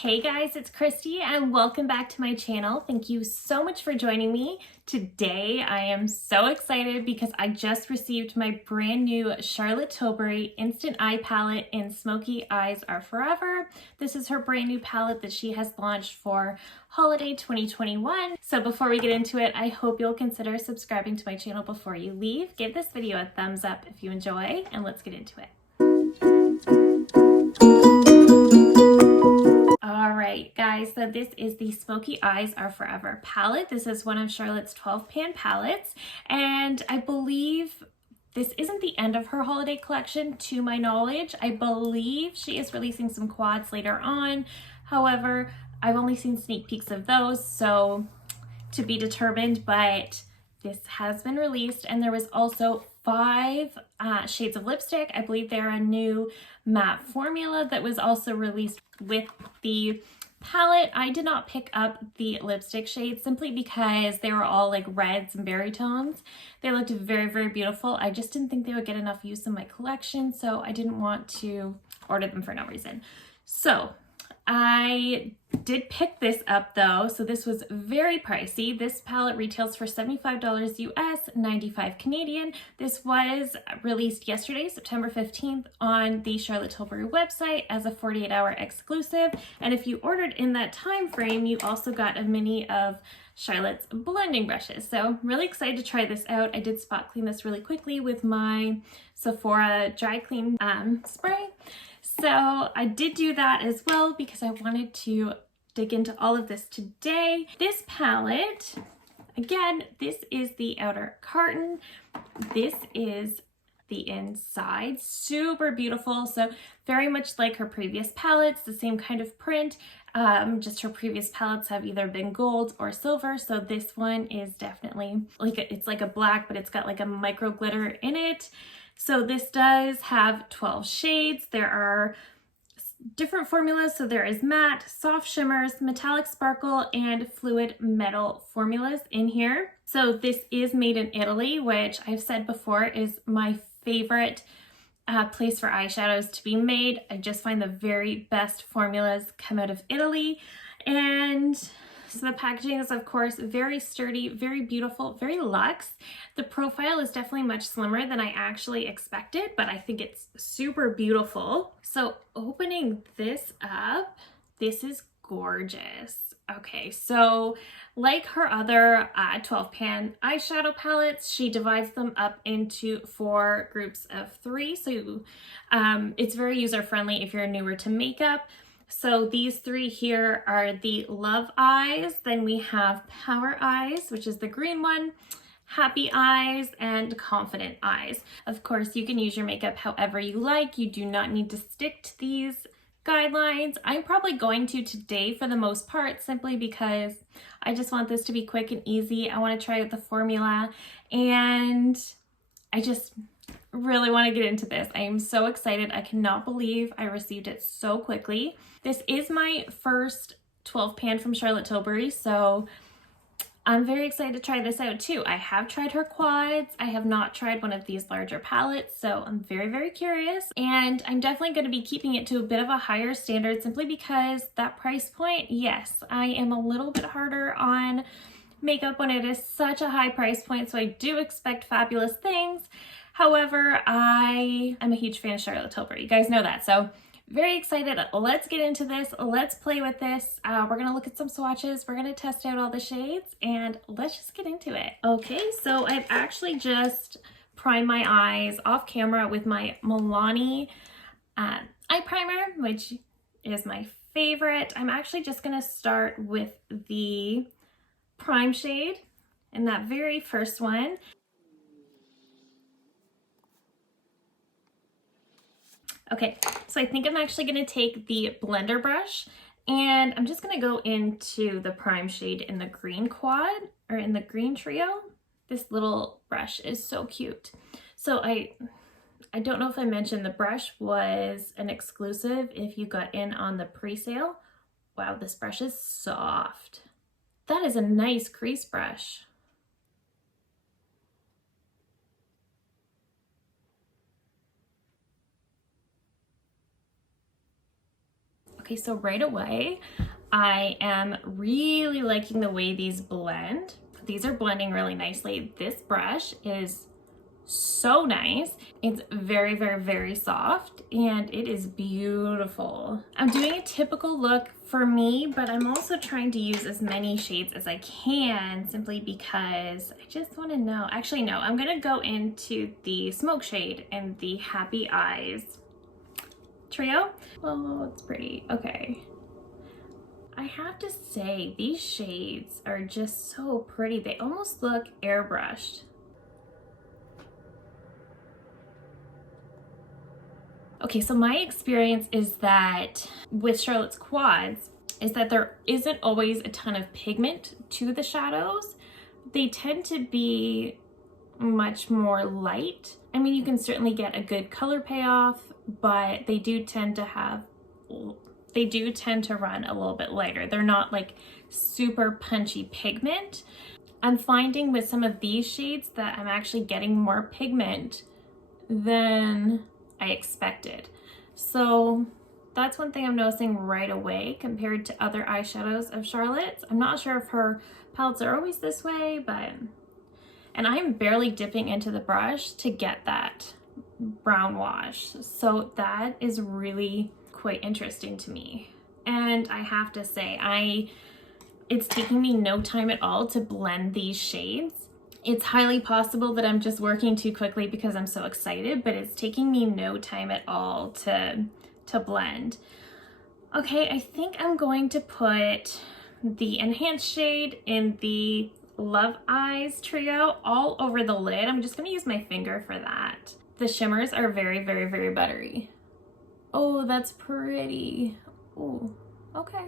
Hey guys, it's Christy and welcome back to my channel. Thank you so much for joining me. Today I am so excited because I just received my brand new Charlotte Tilbury Instant Eye Palette in Smokey Eyes Are Forever. This is her brand new palette that she has launched for holiday 2021. So before we get into it, I hope you'll consider subscribing to my channel before you leave. Give this video a thumbs up if you enjoy, and let's get into it. Alright guys, so this is the Smokey Eyes Are Forever palette. This is one of Charlotte's 12 pan palettes, and I believe this isn't the end of her holiday collection to my knowledge. I believe she is releasing some quads later on. However, I've only seen sneak peeks of those, so to be determined, but this has been released, and there was also 5 shades of lipstick. I believe they're a new matte formula that was also released with the palette. I did not pick up the lipstick shades simply because they were all like reds and berry tones. They looked very, very beautiful. I just didn't think they would get enough use in my collection, so I didn't want to order them for no reason. So I did pick this up though, so this was very pricey. This palette retails for $75 US, 95 Canadian. This was released yesterday, September 15th on the Charlotte Tilbury website as a 48-hour exclusive. And if you ordered in that time frame, you also got a mini of Charlotte's blending brushes. So I'm really excited to try this out. I did spot clean this really quickly with my Sephora dry clean spray. So I did do that as well because I wanted to dig into all of this today. This palette, again, this is the outer carton. This is the inside. Super beautiful. So very much like her previous palettes, the same kind of print. Just her previous palettes have either been gold or silver. So this one is definitely like it's like a black, but it's got like a micro glitter in it. So this does have 12 shades. There are different formulas. So there is matte, soft shimmers, metallic sparkle, and fluid metal formulas in here. So this is made in Italy, which I've said before is my favorite place for eyeshadows to be made. I just find the very best formulas come out of Italy. And so the packaging is, of course, very sturdy, very beautiful, very luxe. The profile is definitely much slimmer than I actually expected, but I think it's super beautiful. So opening this up, this is gorgeous. Okay, so like her other 12 pan eyeshadow palettes, she divides them up into 4 groups of 3. So it's very user-friendly if you're newer to makeup. So these 3 here are the Love Eyes, then we have Power Eyes, which is the green one, Happy Eyes, and Confident Eyes. Of course, you can use your makeup however you like. You do not need to stick to these guidelines. I'm probably going to today for the most part, simply because I just want this to be quick and easy. I want to try out the formula, and I just really want to get into this. I am so excited. I cannot believe I received it so quickly. This is my first 12 pan from Charlotte Tilbury, so I'm very excited to try this out too. I have tried her quads. I have not tried one of these larger palettes, so I'm very, very curious. And I'm definitely going to be keeping it to a bit of a higher standard simply because that price point, yes, I am a little bit harder on makeup when it is such a high price point, so I do expect fabulous things. However, I am a huge fan of Charlotte Tilbury. You guys know that, so very excited. Let's get into this. Let's play with this. We're going to look at some swatches. We're going to test out all the shades, and let's just get into it. Okay, so I've actually just primed my eyes off camera with my Milani eye primer, which is my favorite. I'm actually just going to start with the prime shade in that very first one. Okay, so I think I'm actually going to take the blender brush, and I'm just going to go into the prime shade in the green quad, or in the green trio. This little brush is so cute. So I don't know if I mentioned the brush was an exclusive if you got in on the pre-sale. Wow, this brush is soft. That is a nice crease brush. Okay, so right away, I am really liking the way these blend. These are blending really nicely. This brush is so nice. It's very, very, very soft and it is beautiful. I'm doing a typical look for me, but I'm also trying to use as many shades as I can simply because I just want to know. Actually, no, I'm going to go into the Smoke shade and the Happy Eyes trio. Oh, it's pretty. Okay. I have to say, these shades are just so pretty. They almost look airbrushed. Okay, so my experience is that with Charlotte's quads is that there isn't always a ton of pigment to the shadows. They tend to be much more light. I mean, you can certainly get a good color payoff, but they do tend to run a little bit lighter. They're not like super punchy pigment. I'm finding with some of these shades that I'm actually getting more pigment than I expected. So that's one thing I'm noticing right away compared to other eyeshadows of Charlotte's. I'm not sure if her palettes are always this way, and I'm barely dipping into the brush to get that brown wash. So that is really quite interesting to me. And I have to say, it's taking me no time at all to blend these shades. It's highly possible that I'm just working too quickly because I'm so excited, but it's taking me no time at all to blend. Okay, I think I'm going to put the enhanced shade in the Love Eyes trio all over the lid. I'm just gonna use my finger for that. The shimmers are very, very, very buttery. Oh, that's pretty. Oh, okay.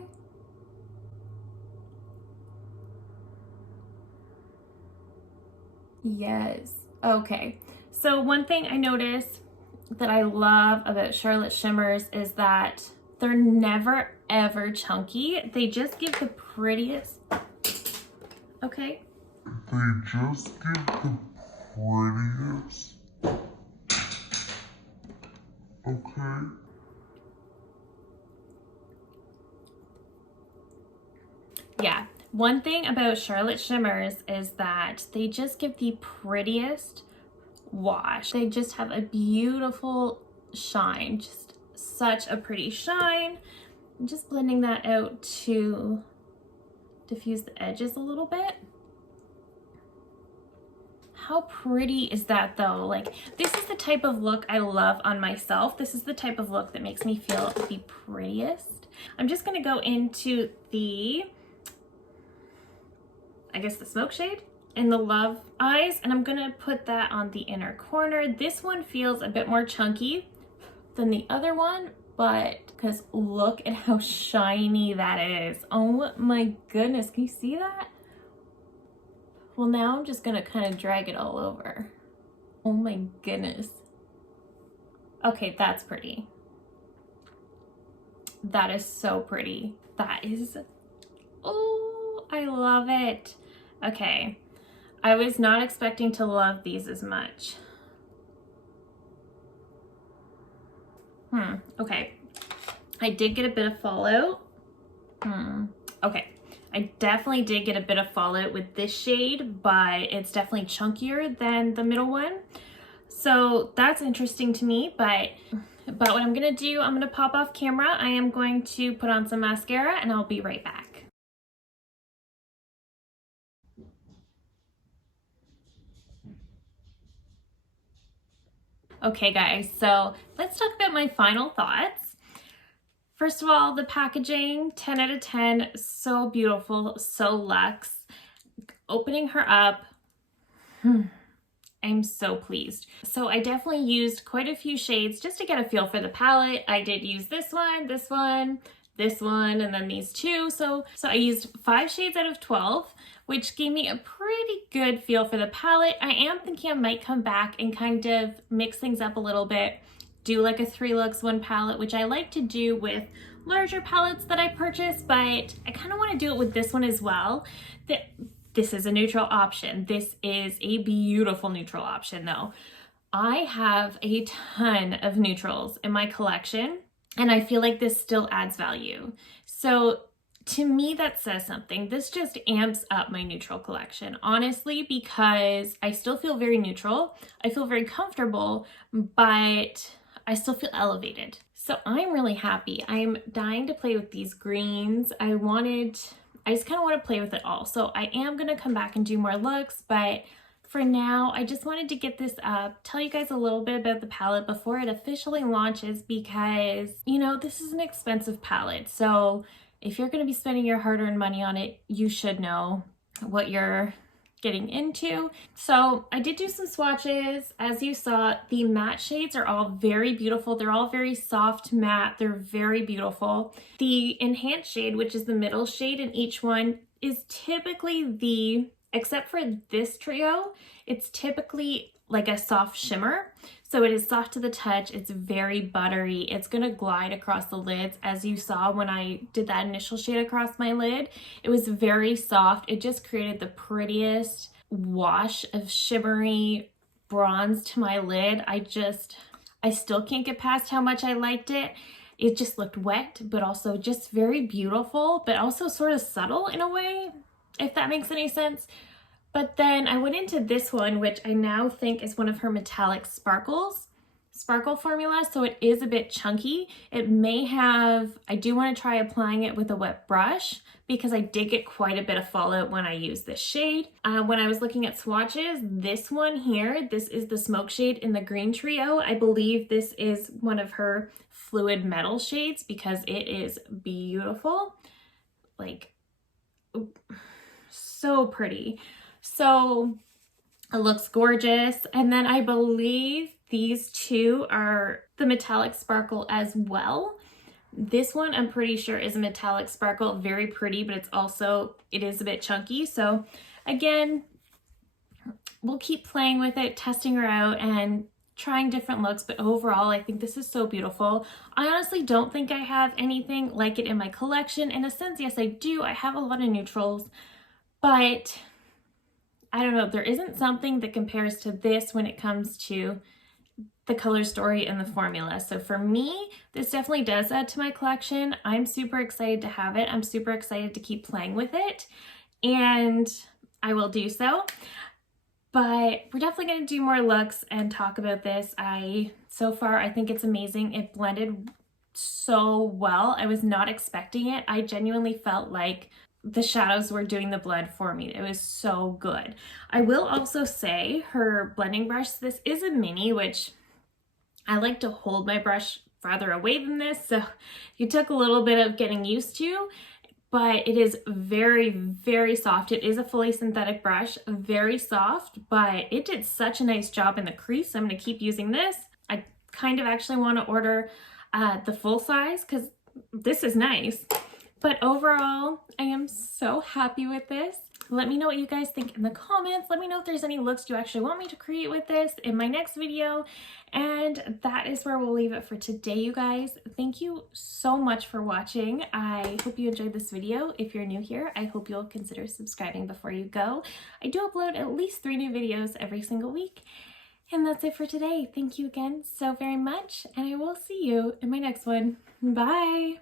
Yes. Okay. So one thing I noticed that I love about Charlotte shimmers is that they're never ever chunky. They just give the prettiest. Okay. They just give the prettiest. Okay. Yeah. One thing about Charlotte shimmers is that they just give the prettiest wash. They just have a beautiful shine, just such a pretty shine. I'm just blending that out to diffuse the edges a little bit. How pretty is that though? Like, this is the type of look I love on myself. This is the type of look that makes me feel the prettiest. I'm just gonna go into the, I guess the Smoke shade in the Love Eyes, and I'm gonna put that on the inner corner. This one feels a bit more chunky than the other one, but because look at how shiny that is. Oh my goodness, can you see that? Well, now I'm just gonna kind of drag it all over. Oh my goodness. Okay, that's pretty. That is so pretty. That is, oh, I love it. Okay, I was not expecting to love these as much. Okay. I did get a bit of fallout. Okay. I definitely did get a bit of fallout with this shade, but it's definitely chunkier than the middle one. So that's interesting to me, but what I'm gonna do, I'm gonna pop off camera. I am going to put on some mascara and I'll be right back. Okay guys, so let's talk about my final thoughts. First of all, the packaging, 10 out of 10, so beautiful, so luxe. Opening her up, I'm so pleased. So I definitely used quite a few shades just to get a feel for the palette. I did use this one, this one, this one, and then these two. So I used 5 shades out of 12, which gave me a pretty good feel for the palette. I am thinking I might come back and kind of mix things up a little bit, do like a 3 looks 1 palette, which I like to do with larger palettes that I purchase, but I kind of want to do it with this one as well. This is a neutral option. This is a beautiful neutral option though. I have a ton of neutrals in my collection, and I feel like this still adds value. So to me, that says something. This just amps up my neutral collection, honestly, because I still feel very neutral. I feel very comfortable, but I still feel elevated. So I'm really happy. I'm dying to play with these greens. I just kind of want to play with it all. So I am going to come back and do more looks, but for now, I just wanted to get this up, tell you guys a little bit about the palette before it officially launches, because, you know, this is an expensive palette. So if you're going to be spending your hard-earned money on it, you should know what you're getting into. So I did do some swatches. As you saw, the matte shades are all very beautiful. They're all very soft matte. They're very beautiful. The enhanced shade, which is the middle shade in each one, is typically except for this trio, it's typically like a soft shimmer. So it is soft to the touch. It's very buttery. It's gonna glide across the lids. As you saw when I did that initial shade across my lid, it was very soft. It just created the prettiest wash of shimmery bronze to my lid. I still can't get past how much I liked it. It just looked wet, but also just very beautiful, but also sort of subtle in a way, if that makes any sense. But then I went into this one, which I now think is one of her metallic sparkle formula. So it is a bit chunky. It may have, I do want to try applying it with a wet brush because I did get quite a bit of fallout when I used this shade. When I was looking at swatches, this one here, this is the smoke shade in the green trio. I believe this is one of her fluid metal shades because it is beautiful. Like, so pretty. So it looks gorgeous. And then I believe these two are the metallic sparkle as well. This one I'm pretty sure is a metallic sparkle, very pretty, but it is a bit chunky. So again, we'll keep playing with it, testing her out and trying different looks, but overall I think this is so beautiful. I honestly don't think I have anything like it in my collection. In a sense, yes I do. I have a lot of neutrals, but I don't know, there isn't something that compares to this when it comes to the color story and the formula. So for me, this definitely does add to my collection. I'm super excited to have it. I'm super excited to keep playing with it, and I will do so. But we're definitely going to do more looks and talk about this. So far, I think it's amazing. It blended so well. I was not expecting it. I genuinely felt like the shadows were doing the blend for me. It was so good. I will also say her blending brush, this is a mini, which I like to hold my brush farther away than this, so it took a little bit of getting used to, but it is very, very soft. It is a fully synthetic brush, very soft, but it did such a nice job in the crease. I'm going to keep using this. I kind of actually want to order the full size because this is nice. But overall, I am so happy with this. Let me know what you guys think in the comments. Let me know if there's any looks you actually want me to create with this in my next video. And that is where we'll leave it for today, you guys. Thank you so much for watching. I hope you enjoyed this video. If you're new here, I hope you'll consider subscribing before you go. I do upload at least 3 new videos every single week. And that's it for today. Thank you again so very much, and I will see you in my next one. Bye!